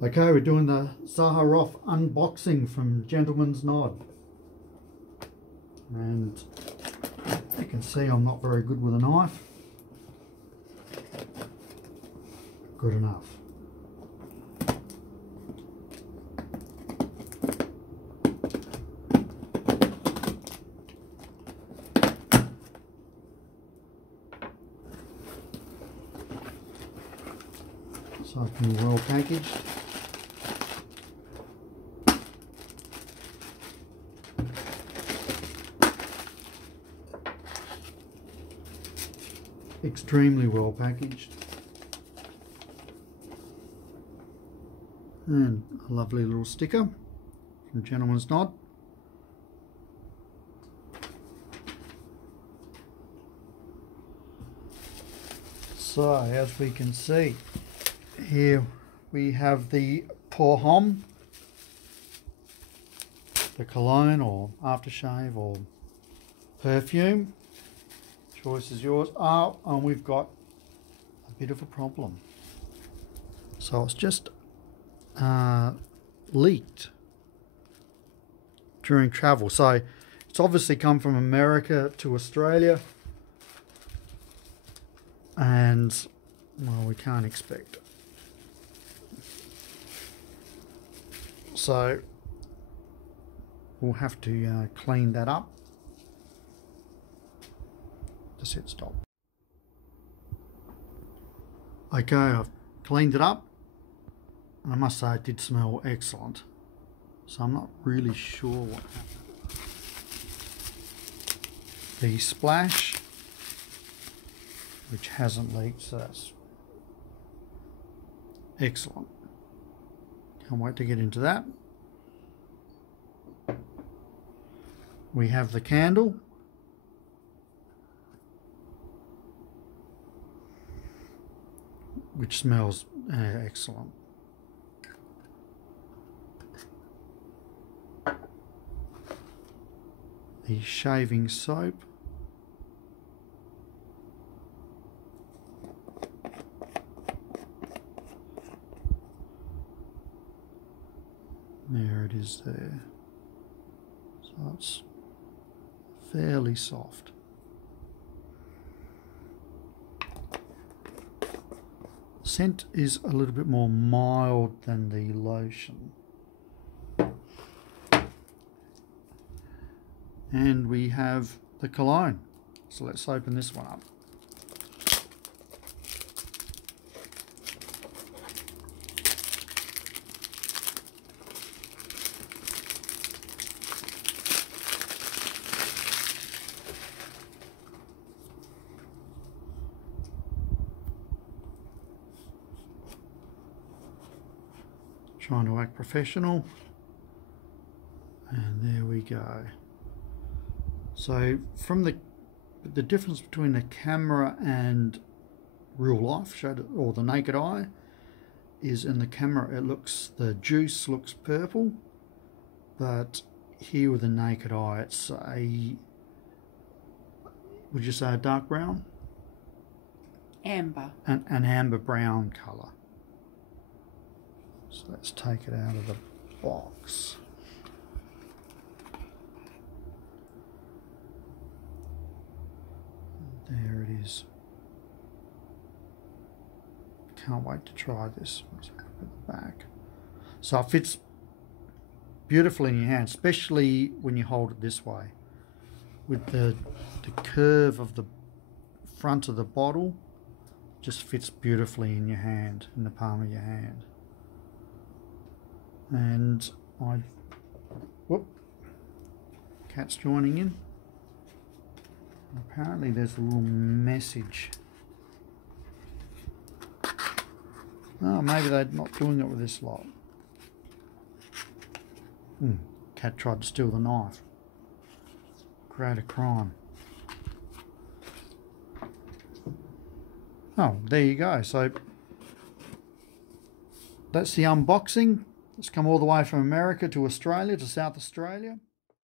Okay, we're doing the Zaharoff unboxing from Gentleman's Nod. And you can see I'm not very good with a knife. Good enough. So it can be well packaged. Extremely well packaged. And a lovely little sticker from Gentleman's Nod. So as we can see, here we have the pour homme, the cologne or aftershave or perfume. Choice is yours. Oh, and we've got a bit of a problem. So it's just leaked during travel. So it's obviously come from America to Australia, and well, we can't expect it. So we'll have to clean that up. Just hit stop. Okay, I've cleaned it up, and I must say it did smell excellent. So I'm not really sure what happened. The splash, which hasn't leaked, so that's excellent. Can't wait to get into that. We have the candle, which smells excellent. The shaving soap. There it is there. So it's fairly soft. Scent is a little bit more mild than the lotion. And we have the cologne. So let's open this one up. Trying to act professional, and there we go. So from the difference between the camera and real life, or the naked eye, is in the camera the juice looks purple, but here with the naked eye it's would you say a dark brown? Amber. An amber brown colour. So let's take it out of the box. There it is. Can't wait to try this. Let's look at the back. So it fits beautifully in your hand, especially when you hold it this way. With the curve of the front of the bottle, just fits beautifully in your hand, in the palm of your hand. And cat's joining in. Apparently there's a little message. Oh, maybe they're not doing it with this lot. Cat tried to steal the knife. Create a crime. Oh, there you go. So that's the unboxing. It's come all the way from America to Australia, to South Australia.